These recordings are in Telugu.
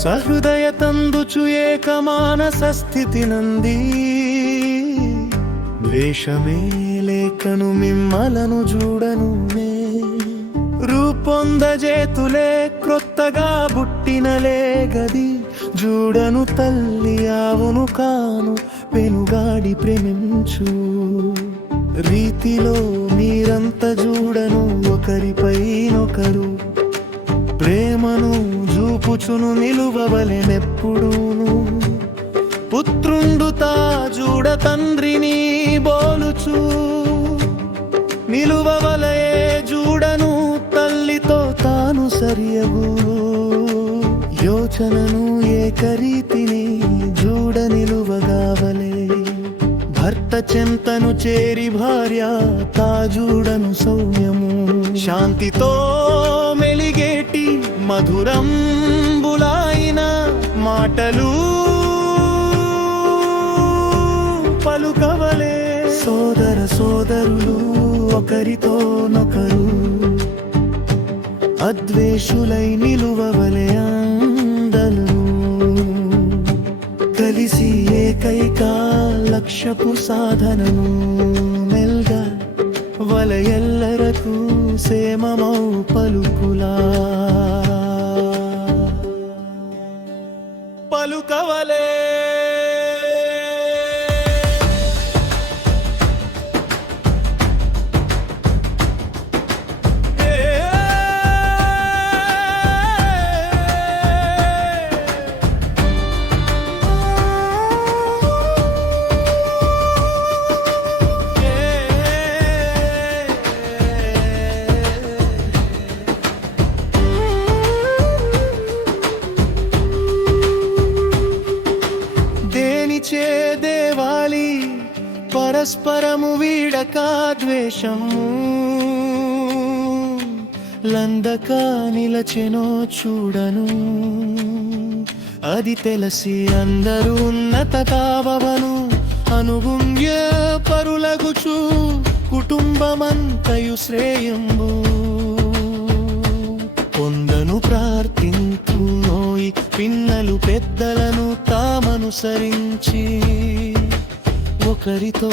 సహృదయ తందుచు ఏకమానస స్థితి నంది ద్వేషమే లేఖను మిమ్మలను చూడను రూపొందజేతులే క్రొత్తగా బుట్టినలే గది చూడను తల్లి ఆవును కాను వెనుగాడి ప్రేమించు రీతిలో మీరంత చూడను ఒకరిపైనొకరు ప్రేమను చూపుచును నిలువవలెనెప్పుడూను పుత్రుండుతా చూడ తండ్రిని బోలుచు నిలువవలయే చూడను తల్లితో తాను సరియగు యోచనను ఏకరీతిని చూడ నిలువగావలే భర్త చెంతను చేరి భార్య తాజూడను సౌమ్యము శాంతితో మెలిగేటి మధురం బులాయిన మాటలు పలుకవలే సోదర సోదరులు ఒకరితోనొకరు అద్వేషులై నిలువవలే అందను కలిసి ఏకైక లక్ష్యపు సాధనను మెల్గా వలయెల్లరకు సేమమౌ పలుకులా పలుకవలే దేవాలి పరస్పరము వీడక ద్వేషము లందక నిలచెనో చూడను అది తెలిసి అందరూ ఉన్నత కావవను అనుగుణ్య పరులగుచు కుటుంబమంతయు శ్రేయంబు పొందను ప్రార్థింతునోయి పిన్నలు పెద్దలను తామనుసరించి ఒకరితో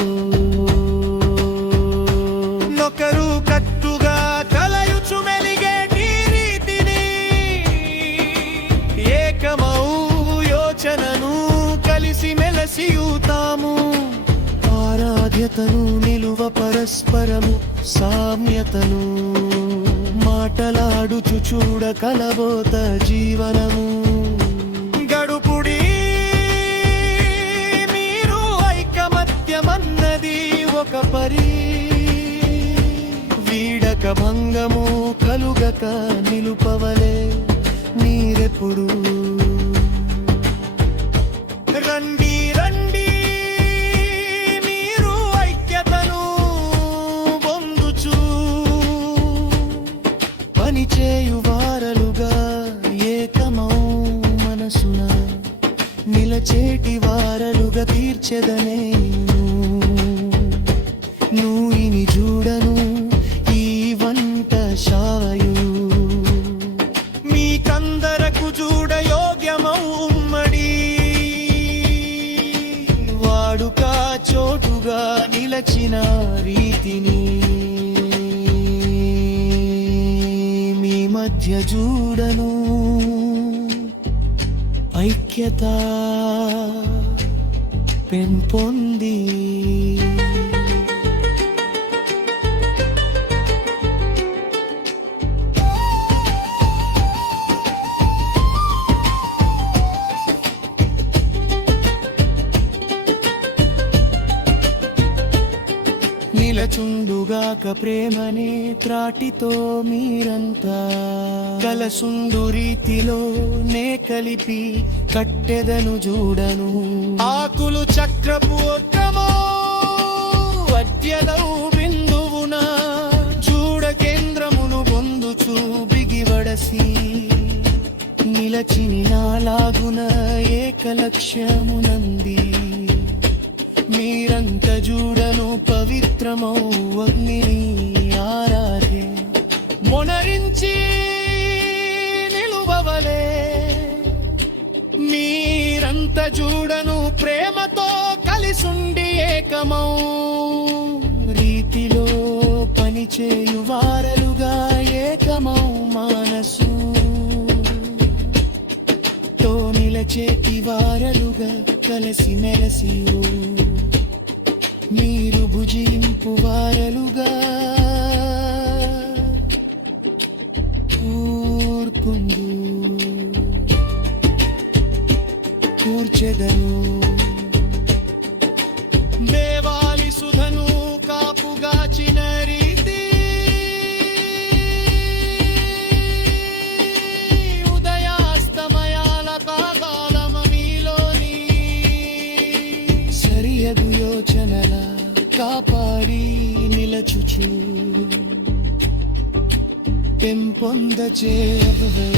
నొకరు కట్టుగా కలయుచు మెలిగేటి రీతిని ఏకమౌ యోచనను కలిసి మెలసియుతాము ఆరాధ్యతను నిలువ పరస్పరము సామ్యతను మాటలాడుచు చూడ కలబోత జీవనము గడుపుడి మీరు ఐకమత్యమన్నది ఒక పరి వీడక భంగము కలుగక నిలుపవలే నీరెప్పుడు రండి రండి మీరు ఐక్యతను పొందుచు పనిచేయు వారలుగా ఏకమౌ మనసున నిలచేటి వారలుగా తీర్చెదనే నూయిని చూడను ఈ వంట శాయు మీకందరకు చూడ యోగ్యమౌ ఉమ్మడి వాడుక చోటుగా నిలచిన రీతిని మీ మధ్య చూడను ఐక్యత పెంపొంది నిలచుండుగాక ప్రేమనే త్రాటితో మీరంతా కలసుండు రీతిలో నే కలిపి కట్టెదను చూడను ఆకులు చక్రపు ఒక్కమో వద్యదౌ బిందువున చూడ కేంద్రమును పొందుచు బిగివడసి నిలచిని నాలాగున ఏకలక్ష్యమునంది మీరంత చూడను పవిత్రమౌ అగ్నిని ఆరాధే మొనరించి నిలువవలే ఏకమౌ రీతిలో పనిచేయు వారలుగా ఏకమౌ మనసు తో నిలచేటి వారలుగా కలిసి మెలసి మీరు భుజింపు వారలుగా కూర్పుందు కూర్చెదను దేవాలి సుధను కాపుగాచిన రీతి ఉదయాస్తమయాల పాదాలమ మీలోని సరియగు యోచనల కాపాడి నిలచుచు పెంపొంద చేయవే